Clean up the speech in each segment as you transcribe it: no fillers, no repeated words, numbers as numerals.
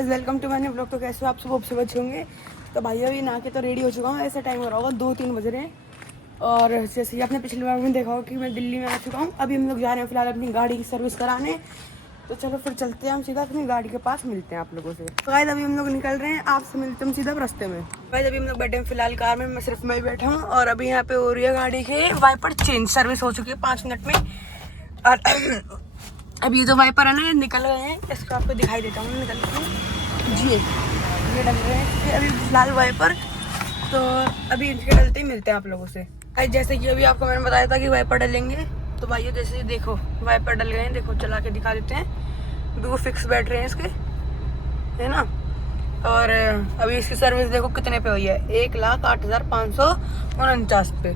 Welcome to my new blog. तो कैसे हो आप सब अच्छे होंगे। तो भाई अभी नहा के तो रेडी हो चुका हूँ। ऐसा टाइम हो रहा होगा 2-3 बज रहे हैं। और जैसे कि आपने पिछली बार में देखा हो कि मैं दिल्ली में आ चुका हूँ। अभी हम लोग जा रहे हैं फिलहाल अपनी गाड़ी की सर्विस कराने। तो चलो फिर चलते हैं, हम सीधा अपनी गाड़ी के पास मिलते हैं आप लोगों से। तो गाइस अभी हम लोग निकल रहे हैं, आपसे मिलते हैं सीधा रास्ते में। गाइस अभी हम लोग बैठे हैं फिलहाल कार में, मैं सिर्फ मैं ही बैठा हूँ। और अभी यहाँ पे हो रही है गाड़ी के वाइपर चेंज, सर्विस हो चुकी है 5 मिनट में। और अभी ये जो वाइपर है ना ये निकल गए हैं, इसको आपको दिखाई देता हूँ निकल के जी ये डल रहे हैं अभी फिलहाल वाइपर। तो अभी इनके डलते ही मिलते हैं आप लोगों से। आज जैसे कि अभी आपको मैंने बताया था कि वाइपर डलेंगे, तो भाइयों जैसे देखो वाइपर डल गए हैं, देखो चला के दिखा देते हैं। दो फिक्स बैठ रहे हैं इसके, है ना। और अभी इसकी सर्विस देखो कितने पे हुई है, 1,08,549 पे।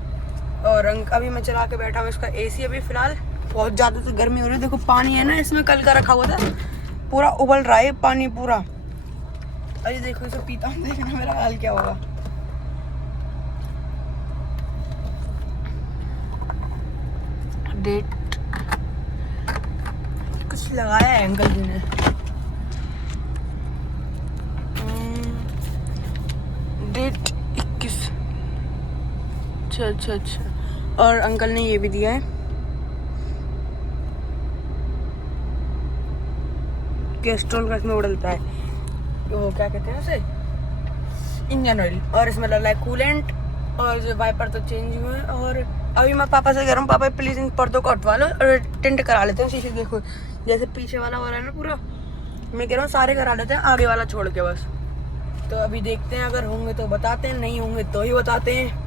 और अभी मैं चला के बैठा हूँ इसका AC। अभी फिलहाल बहुत ज़्यादा से गर्मी हो रही है। देखो पानी है ना इसमें, कल का रखा हुआ था, पूरा उबल रहा है पानी पूरा। अरे देखो इसे पीता हूँ, देखना मेरा हाल क्या होगा। डेट कुछ लगाया है अंकल जी ने। डेट 21। अच्छा। और अंकल ने ये भी दिया है, कैस्ट्रोल का इसमें उड़लता है, वो क्या कहते हैं उसे, इंजन ऑयल। और इसमें लगा है कूलेंट। और जो वाइपर तो चेंज हुए हैं। और अभी मैं पापा से कह रहा हूँ, पापा प्लीज़ इन पर्दों को हटवा लो और टिंट करा लेते हैं शीशे। देखो जैसे पीछे वाला हो रहा है ना पूरा, मैं कह रहा हूँ सारे करा लेते हैं, आगे वाला छोड़ के बस। तो अभी देखते हैं, अगर होंगे तो बताते हैं, नहीं होंगे तो ही बताते हैं।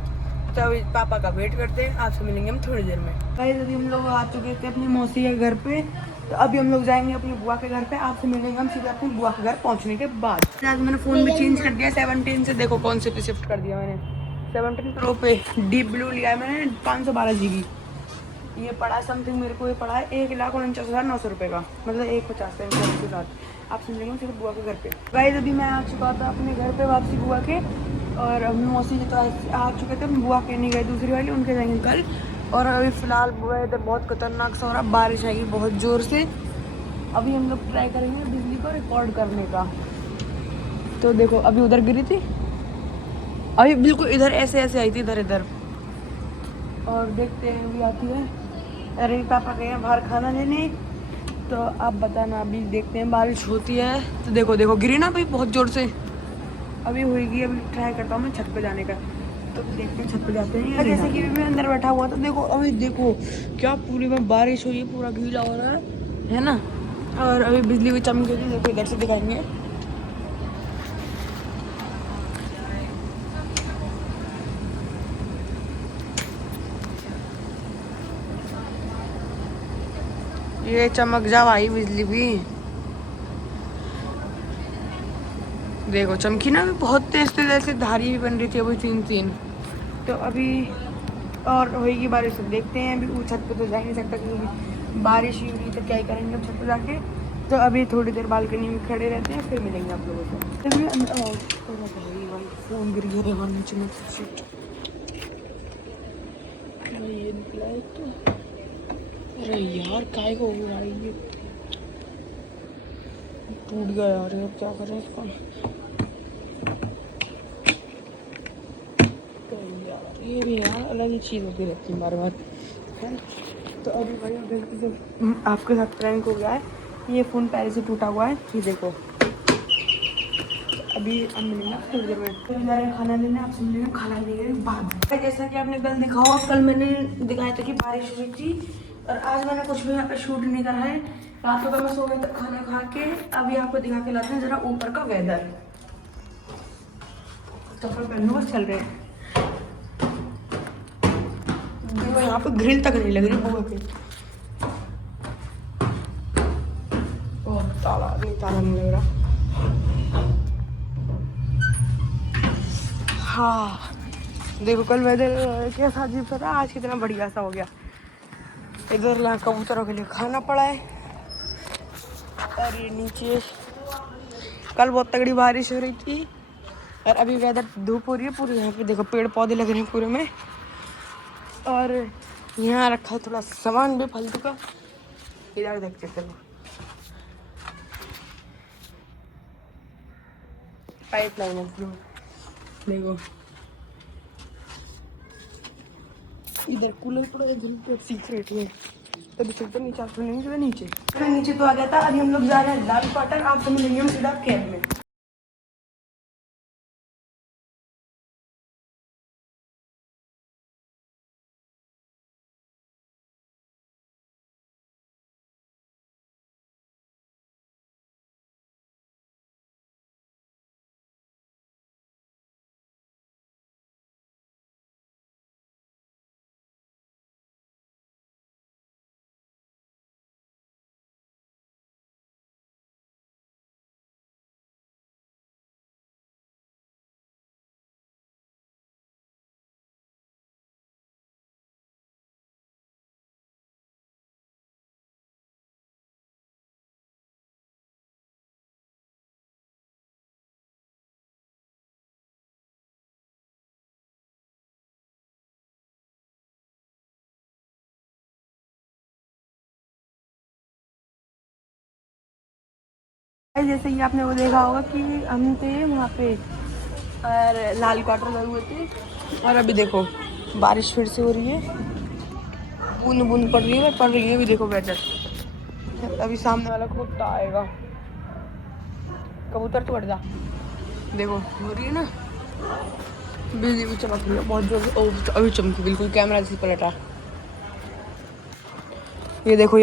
तो अभी पापा का वेट करते हैं, आपसे मिलेंगे हम थोड़ी देर में। गाइस अभी हम लोग आ चुके थे अपनी मौसी के घर पे। तो अभी हम लोग जाएंगे अपनी बुआ के घर पे, आपसे मिलेंगे हम सीधे अपनी बुआ के घर पहुंचने के बाद। आज मैंने फ़ोन भी चेंज कर दिया 17 से, देखो कौन से पे शिफ्ट कर दिया मैंने, 17 प्रो पे डीप ब्लू लिया है मैंने, 512 GB। ये पड़ा समथिंग, मेरे को ये पड़ा है 1,49,900 रुपये का, मतलब 1,50 के साथ। आप सुन लेंगे सिर्फ बुआ के घर पे। गाइस अभी मैं आ चुका था अपने घर पे वापसी बुआ के। और अभी मौसी जी तो आ चुके थे, बुआ के नहीं गए दूसरी वाली, उनके जाएंगे कल। और अभी फ़िलहाल बुआ इधर बहुत खतरनाक सा हो रहा, बारिश आएगी बहुत ज़ोर से। अभी हम लोग ट्राई करेंगे बिजली को रिकॉर्ड करने का। तो देखो अभी उधर गिरी थी, अभी बिल्कुल इधर ऐसे आई थी, इधर। और देखते हैं अभी आती है। अरे पापा गए हैं बाहर खाना लेने। तो आप बताना, अभी देखते हैं बारिश होती है तो। देखो गिरी ना भाई बहुत ज़ोर से, अभी होगी। अभी ट्राई करता हूँ मैं छत पे जाने का, तो देखते हैं छत पे जाते हैं। जैसे कि मैं अंदर बैठा हुआ था, देखो अभी देखो क्या पूरी में बारिश हुई है, पूरा गीला हो रहा है ना। और अभी बिजली भी चमकेगी, देखो इधर से दिखाएंगे। ये चमक जा भाई बिजली भी, देखो चमकी ना, बहुत तेज ऐसे धारी भी बन रही थी अभी 3। तो अभी और होगी बारिश, तो देखते हैं। अभी छत पे तो जा ही नहीं सकता क्योंकि बारिश ही हुई, तो क्या ही करेंगे अब छत पे जाके। तो अभी थोड़ी देर बालकनी में खड़े रहते हैं, फिर मिलेंगे आप लोगों से। फ़ोन गिर गया रे नीचे में, ये निकला है तो। अरे यार काय को हो रहा है, ये टूट गया यार, अब क्या करें इसका। तो यार ये भी यार अलग ही चीज़ होती रहती है बार है ना। तो अभी भाई गलती से आपके साथ प्रैंक हो गया है, ये फ़ोन पहले से टूटा हुआ है, ये देखो। अभी हम मिलेंगे थोड़ी देर में, तो जा रहे हैं खाना लेने, आप सुन लेंगे खाना लेने के बाद। जैसा कि आपने कल देखा होगा, कल मैंने दिखाया था कि बारिश हुई थी। और आज मैंने कुछ भी यहाँ पे शूट नहीं करा है, रात को मैं सो गया तक खाना खा के। अभी आपको दिखा के लाते हैं जरा ऊपर का वेदर। चप्पल पहनो बस, चल रहे हैं। देखो यहाँ पे ग्रिल तक नहीं लग रही बुआ के, ताला नहीं लग रहा। हाँ देखो कल वेदर कैसा अजीब सा था, आज कितना बढ़िया सा हो गया। इधर यहाँ कबूतरों के लिए खाना पड़ा है। और ये नीचे कल बहुत तगड़ी बारिश हो रही थी, और अभी वेदर धूप हो रही है पूरी। यहाँ पे देखो पेड़ पौधे लग रहे हैं पूरे में। और यहाँ रखा है थोड़ा सामान भी फालतू का, इधर देखते चलो। पाइपलाइन है। देखो इधर कूलर पड़ा है, इधर सीक्रेट में तभी ऊपर नीचे आप मिलेंगे नीचे। तो नीचे तो आ गया था। अभी हम लोग जा रहे हैं लाल फाटक, आपसे मिलेंगे हम सीधा कैब में। जैसे ही आपने वो देखा होगा कि हम थे वहाँ पे और लाल क्वार्टर गए हुए थे, और अभी देखो बारिश फिर से हो रही है, बूंद बूंद पड़ रही है। अभी देखो वेदर, अभी सामने वाला कुत्ता आएगा। कबूतर तो हट जा। देखो हो रही है ना, बिजली भी चमक रही है बहुत जोर से। अभी चमकी बिल्कुल, कैमरा जैसे पलटा। ये देखो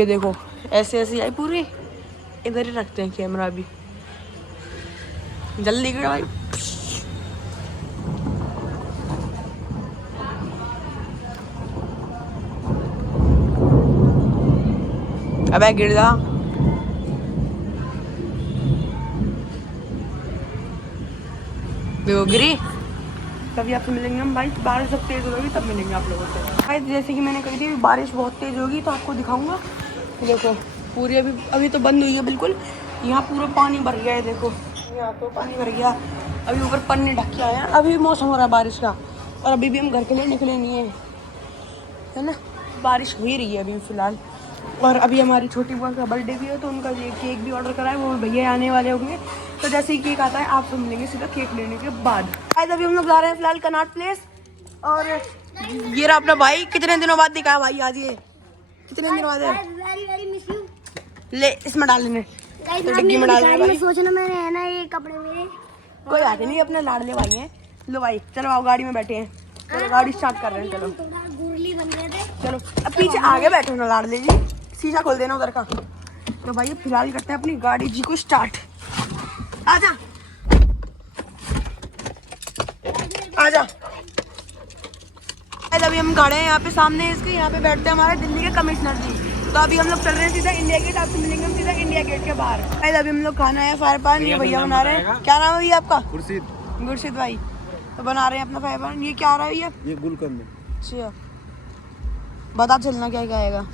ऐसे ऐसे आई पूरी। इधर ही रखते हैं कैमरा अभी। जल्दी करो भाई। अबे गिर जा। गिरी। तभी आपसे मिलेंगे हम भाई। बारिश जब तेज होगी तब मिलेंगे आप लोगों से भाई। जैसे कि मैंने कही थी बारिश बहुत तेज होगी तो आपको दिखाऊंगा। देखो पूरी अभी तो बंद हुई है बिल्कुल। यहाँ पूरा पानी भर गया है। देखो यहाँ तो पानी भर गया। अभी ऊपर पन्नी ढक के आए हैं। अभी मौसम हो रहा है बारिश का, और अभी भी हम घर के लिए निकले नहीं है ना। बारिश हो ही रही है अभी फ़िलहाल। और अभी हमारी छोटी बुआ का बर्थडे भी है, तो उनका ये केक भी ऑर्डर करा है। वो भैया आने वाले होंगे, तो जैसे ही केक आता है आपसे मिलेंगे सीधा केक लेने के बाद। अभी हम लोग जा रहे हैं फिलहाल कनॉट प्लेस। और ये रहा अपना भाई, कितने दिनों बाद दिखा भाई आज। ये कितने दिनों बाद है। ले इसमें डाल लेने, डिग्गी में डाल लेने। सोचना मैंने है ना ये कपड़े मेरे। कोई बात नहीं, अपने लाडले भाई हैं। लो भाई चलो आओ, गाड़ी में बैठे हैं। चलो गाड़ी स्टार्ट कर रहे हैं। चलो बन गए थे। चलो अब पीछे आगे बैठो ना लाडले जी, शीशा खोल देना उधर का। तो भाई फिलहाल करते हैं अपनी गाड़ी जी को स्टार्ट। आजा आजा। अभी हम खड़े हैं यहाँ पे सामने इसके, यहाँ पे बैठते हैं हमारे दिल्ली के कमिश्नर जी। तो अभी हम लोग चल रहे हैं सीधा इंडिया गेट। आपसे मिलेंगे हम सीधा इंडिया गेट के बाहर। अभी हम लोग खाना है फायर पान, ये भैया बना रहे हैं। क्या नाम है भैया आपका? गुरशीद भाई। तो बना रहे हैं अपना फायर पान। ये क्या आ रहा है भैया? ये गुलकंद। अच्छा बता चलना क्या क्या आएगा।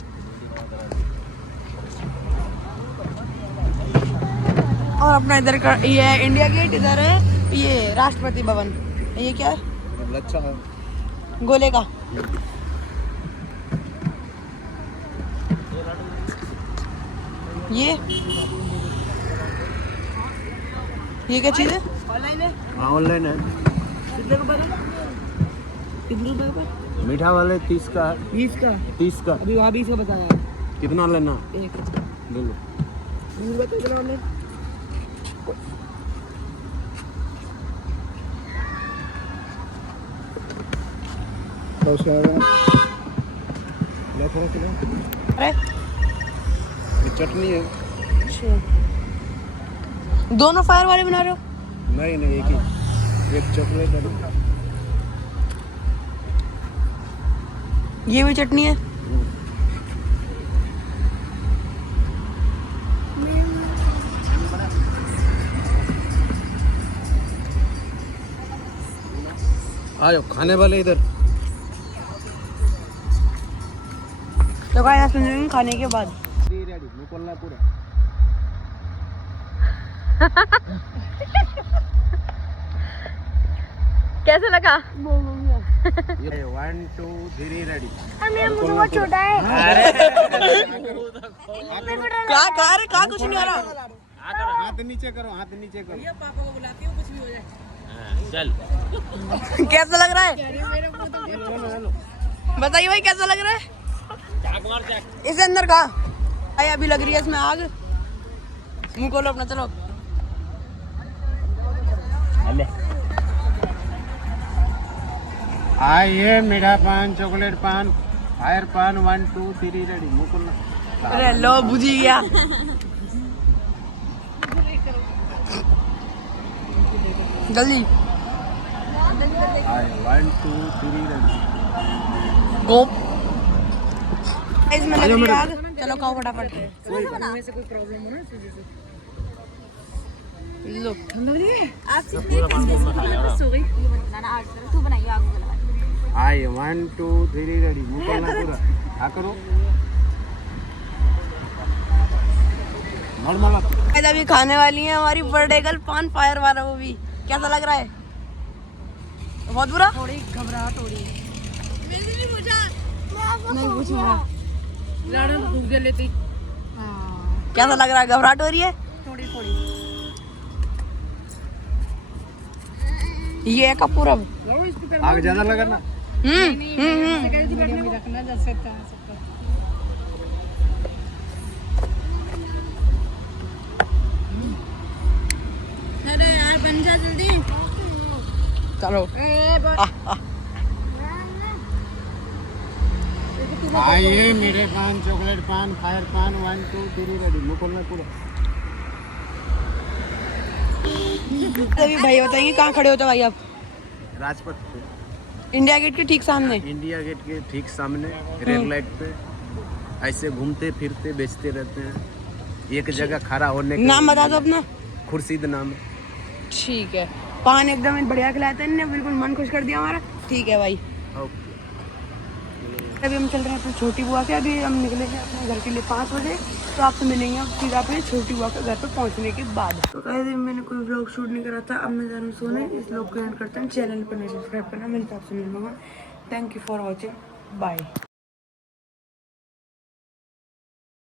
और अपना इधर का ये है इंडिया गेट, इधर है ये राष्ट्रपति भवन। ये क्या है? अच्छा है गोले का। ये क्या चीज है? ऑनलाइन है। हाँ ऑनलाइन है। कितने रुपए का? मीठा वाले 30 का। 20 का? 30 का। अभी वहाँ 20 का बताया। कितना लेना? एक ले लो। कितना ऑनलाइन? अरे ये चटनी है। अच्छा दोनों फायर वाले बना रहे हो? नहीं एक ही। एक चॉकलेट है। ये भी चटनी है। आ जाओ खाने वाले इधर। तो गाइस सुन खाने के बाद पूरा कैसे लगा? 1 2 3 रेडी। मेरा मुंह बहुत छोटा है। कहा कुछ नहीं आ रहा। हाथ नीचे करो, हाथ नीचे करो। भैया पापा को बुलाती हूँ, कुछ भी हो जाए। चल कैसा लग रहा है? चलो चलो। बताइए भाई कैसा लग रहा है? चाक मार चाक। इसे अंदर का भाई अभी लग रही है इसमें आग। मुंह खोलो अपना, चलो। ले ये मीठा पान, चॉकलेट पान, फायर पान, 1 2 3 रेडी। मुंह खोलना। अरे लो बुझी गया। जल्दी 1 2 3 रेडी। गोप इसमें लग रही है आग। चलो खाओ फटाफट। कोई बात मुंह में से कोई प्रॉब्लम हो ना इस वजह से। लो ठंडा नहीं है? नहीं। 1 2 3 रेडी। मुंह खोलना पूरा। हाँ करो। नॉर्मल। आज अभी खाने वाली है हमारी बर्थडे गर्ल पान फायर वाला, वो भी। कैसा लग रहा है? बहुत बुरा। थोड़ी घबराहट हो रही है। नहीं कुछ नहीं। लाड़ा तो दूध दे लेती। कैसा लग रहा है? घबराहट हो रही है? थोड़ी थोड़ी। ये है का पूरा। आग ज्यादा लगा ना। रखना जा सकता है। अरे यार बन जा जल्दी। चलो। ये मीठे पान, चॉकलेट पान, फायर पान, 1 2 3 रेडी। मुंह खोलना पूरा। अभी भाई बताइए कहाँ खड़े होते भाई आप? राजपथ पे, इंडिया गेट के ठीक सामने। इंडिया गेट के ठीक सामने रेड लाइट पे ऐसे घूमते फिरते बेचते रहते हैं। एक जगह खड़ा होने के नाम बता दो अपना। खुर्शीद नाम है। ठीक है। पान एकदम बढ़िया खिलाते हैं, बिल्कुल मन खुश कर दिया हमारा। ठीक है भाई। ओके। अभी हम चल रहे हैं अपनी छोटी बुआ के। अभी हम निकलेंगे अपने घर के लिए 5 बजे। तो आपसे मिलेंगे फिर अपने छोटी बुआ के घर पर पहुंचने के बाद। तो कहे मैंने कोई व्लॉग शूट नहीं करा था, अब मैं जा रहा हूँ सोने। इस व्लॉग को एंड करते हैं। चैनल पर नहीं सब्सक्राइब करना। मिलता है आपसे मिलूंगा। Thank you for watching. Bye.